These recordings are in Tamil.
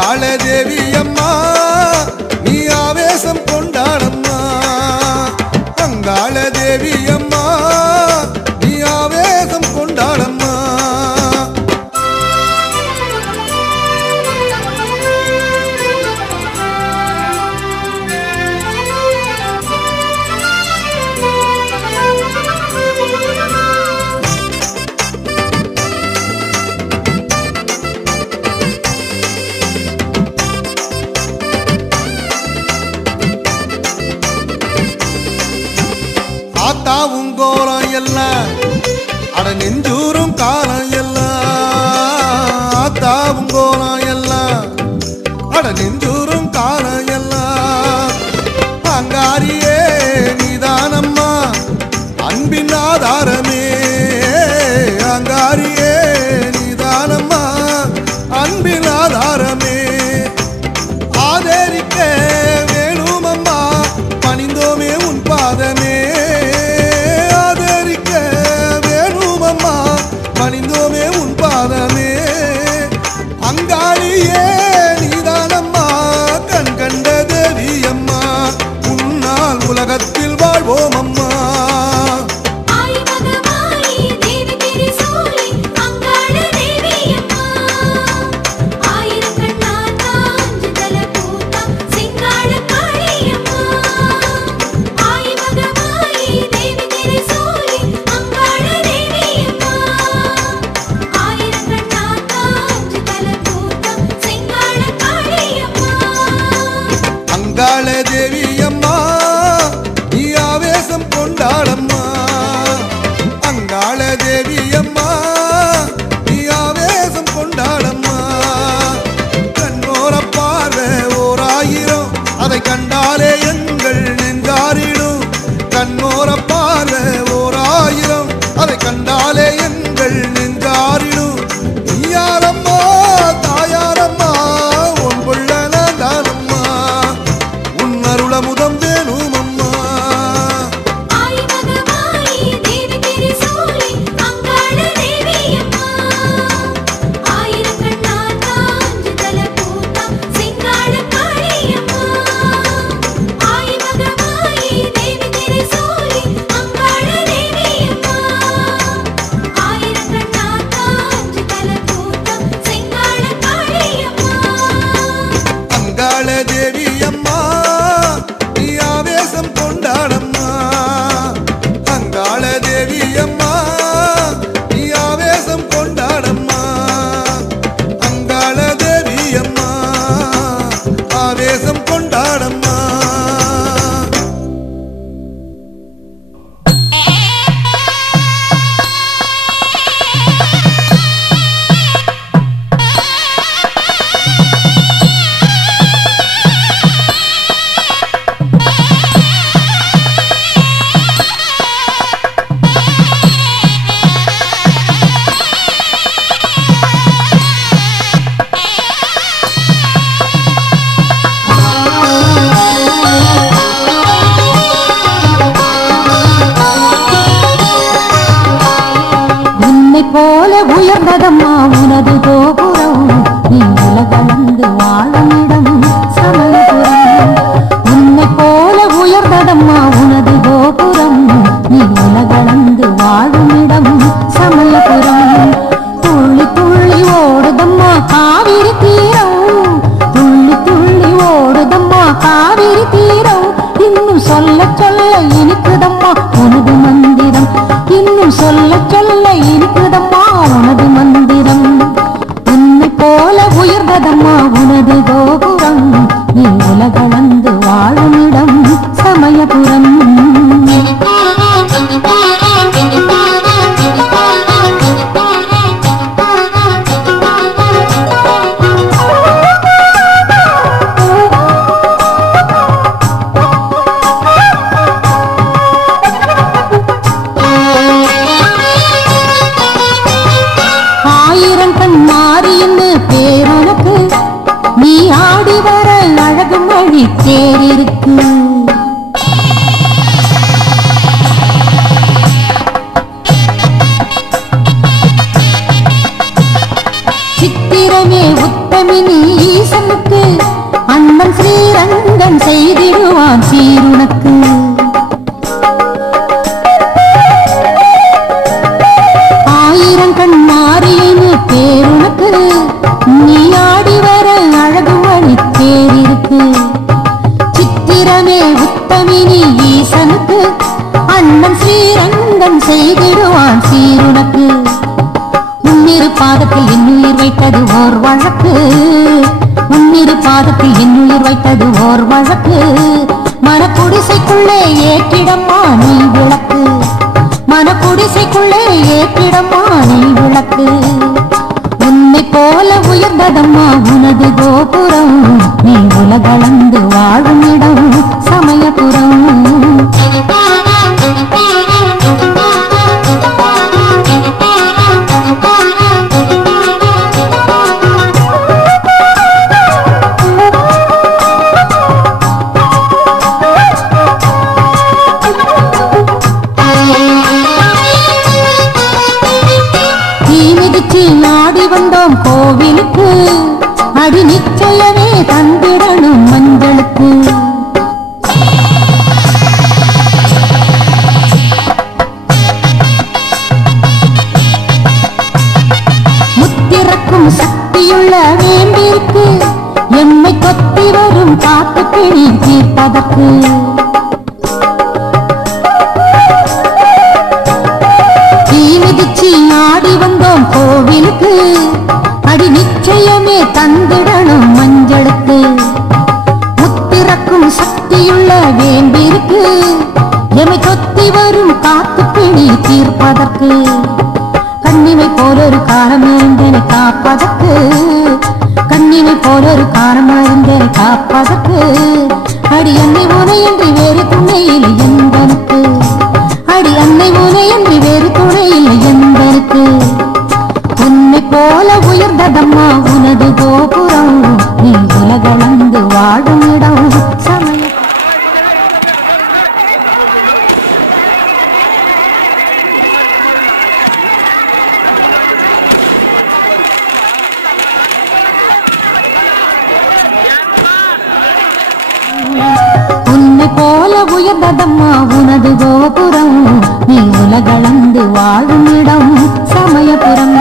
அங்காள தேவி அம்மா நீ ஆவேசம் கொண்டாடம்மா அங்காள தேவி அம்மா நீ ஆவேசம் கொண்டாடம்மா ஆத்தாவும் கோலம் எல்லாம் அட நெஞ்சூரும் காலம் எல்லாம் ஆத்தாவும் கோலம் எல்லாம் அட நெஞ்சூரும் காலம் எல்லாம் அங்காரியே நீதானம்மா அன்பின் ஆதாரமே அங்காரியே நீதானம்மா அன்பின் ஆதாரமே ஆதரிக்க வேணுமம்மா பணிந்தோமே உன் பாதமே பணிந்தோமே உன் பாதமே அங்காளியே நீதானம்மா கண் கண்ட தேவி அம்மா உன்னால் உலகத்தில் வாழ்வோம் அம்மா அங்காள தேவி அம்மா நீ ஆவேசம் கொண்டாடம்மா அங்காள தேவி அம்மா நீ ஆவேசம் கொண்டாடம்மா கண்ணோர பார்வை ஓர் ஆயிரம் அதை கண்டாலே எங்கள் நெஞ்சாரிடும் கண்ணோர பார்வை ஓர் ஆயிரம் அதை கண்டாலே எங்கள் நெஞ்சாரிடும் நீயாரம்மா தாயாரம்மா உன் புள்ள நான்தானம்மா அருளமுதம் வேணும் அம்மா அங்காள தேவி அம்மா நீ ஆவேசம் கொண்டாடம்மா அங்காள தேவி அம்மா நீ ஆவேசம் கொண்டாடம்மா அங்காள தேவி அம்மா ஆவேசம் கொண்டாடம்மா போல உயர்ந்ததம்மா உனது கோபுரம் நீ உலகளந்து வாழும் இடம் சமயபுரம் உன்னை போல உயர்ந்ததம்மா உனது கோபுரம் நீ உலகளந்து வாழும் இடம் சமயபுரம் துள்ளி துள்ளி ஓடுதம்மா காவிரி தீரம் துள்ளி துள்ளி ஓடுதம்மா காவிரி தீரம் இன்னும் சொல்ல சொல்ல இனிக்குதம்மா உனது மந்திரம் இன்னும் சொல்ல சொல்ல இனிக்குதம்மா உனது மந்திரம் உன்னை போல உயர்ந்ததம்மா உனது கோபுரம் நீ உலகளந்து வாழும் இடம் சமயபுரம் தேர் இருக்கு சித்திரமே உத்தமினி ஈசன் கோவிலுக்கு அண்ணன் ஸ்ரீரங்கன் செய்திடுவான் சீருனக்கு. ஆயிரங்கண் மாறின்னு பேருனக்கு நீ ஆடி வர அழகுமணி தேரிருக்கு. சித்திரமே உத்தமினி ஈசனுக்கு அண்ணன் ஸ்ரீரங்கன் செய்திடுவான் சீருனக்கு. உன்னிரு பாதத்தில் என்னுயிர் வைத்தது ஓர் வழக்கு, உன்னிரு பாதத்தில் என்னுயிர் வைத்தது ஓர் வழக்கு. மனக்குடிசைக்குள்ளே ஏற்றிடம்மா நீ விளக்கு, மனக்குடிசைக்குள்ளே ஏற்றிடம்மா நீ விளக்கு. உன்னை போல உயர்ந்ததம்மா உனது கோபுரம், நீ உலகளந்து வாழும் இடம் சமயபுரம். நாடி வந்தோம் கோவிலுக்கு, அடி நிச்சயமே தந்திடணும் மஞ்சளுக்கு. முத்திறக்கும் சக்தியுள்ள வேம்பிற்கு எம்மை கொத்தி வரும் காத்து பிடி தீர்ப்பதற்கு. ஆடி வந்தோம் கோவிலுக்கு, அடி நிச்சயமே தந்திடணும் மஞ்சளுக்கு. முத்திறக்கும் சக்தியுள்ள வேம்பிற்கு எமை கொத்தி வரும் காத்து பிடி தீர்ப்பதற்கு. கண்ணிமை போலொரு காலம் அறிந்தனை காப்பதற்கு, கண்ணிமை போலொரு காலம் அறிந்தனை காப்பதற்கு. அடி அன்னை உனையன்றி வேறு துணை இல்லை எந்தனுக்கு, அடி அன்னை உனையன்றி வேறு துணை இல்லை எந்தனுக்கு. உன்னை போல உயர்ந்ததம்மா உனது கோபுரம், நீ உலகளந்து வாழும் இடம் சமயம். உன்னை போல உயர்ந்ததம்மா உனது கோபுரம், நீ உலகளந்து வாழும் இடம் சமயபுரம்.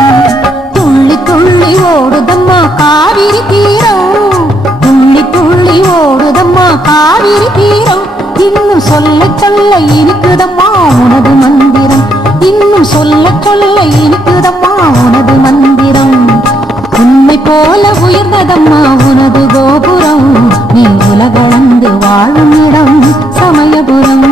துள்ளி துள்ளி ஓடுதம்மா காவிரி தீரம், துள்ளி துள்ளி ஓடுதம்மா காவிரி தீரம். இன்னும் சொல்ல சொல்ல இருக்குதம்மா உனது மந்திரம், இன்னும் சொல்ல சொல்ல இருக்குதம்மா உனது மந்திரம். உன்னை போல உயர்ந்ததம்மா உனது கோபுரம், நீ உலகளந்து வாழும் இடம் சமயபுரம்.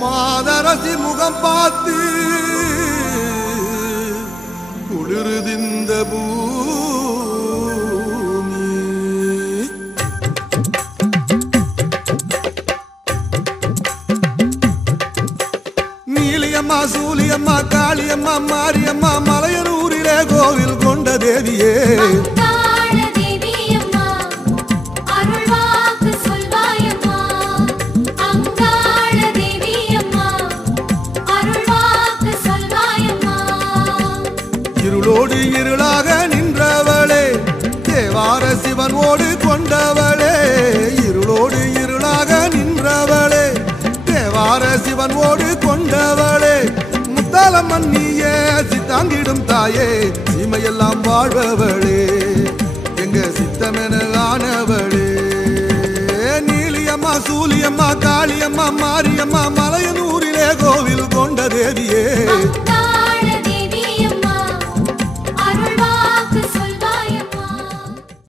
மாதரசி முகம் பார்த்து குளிருதிந்த பூமி. நீலியம்மா சூலியம்மா காளியம்மா மாரியம்மா மலையனூர் கோவில் கொண்ட தேவியே இருளோடு இருளாக நின்றவளே தேவார சிவனோடு கொண்டவளே இருளோடு இருளாக நின்றவளே தேவார சிவனோடு கொண்டவளே முத்தாலம்மன் நீயே சித்தாங்கிடும் தாயே சீமையெல்லாம் வாழ்பவளே எங்க சித்தமென ஆனவளே நீலியம்மா சூலியம்மா காளியம்மா மாரியம்மா மலையனு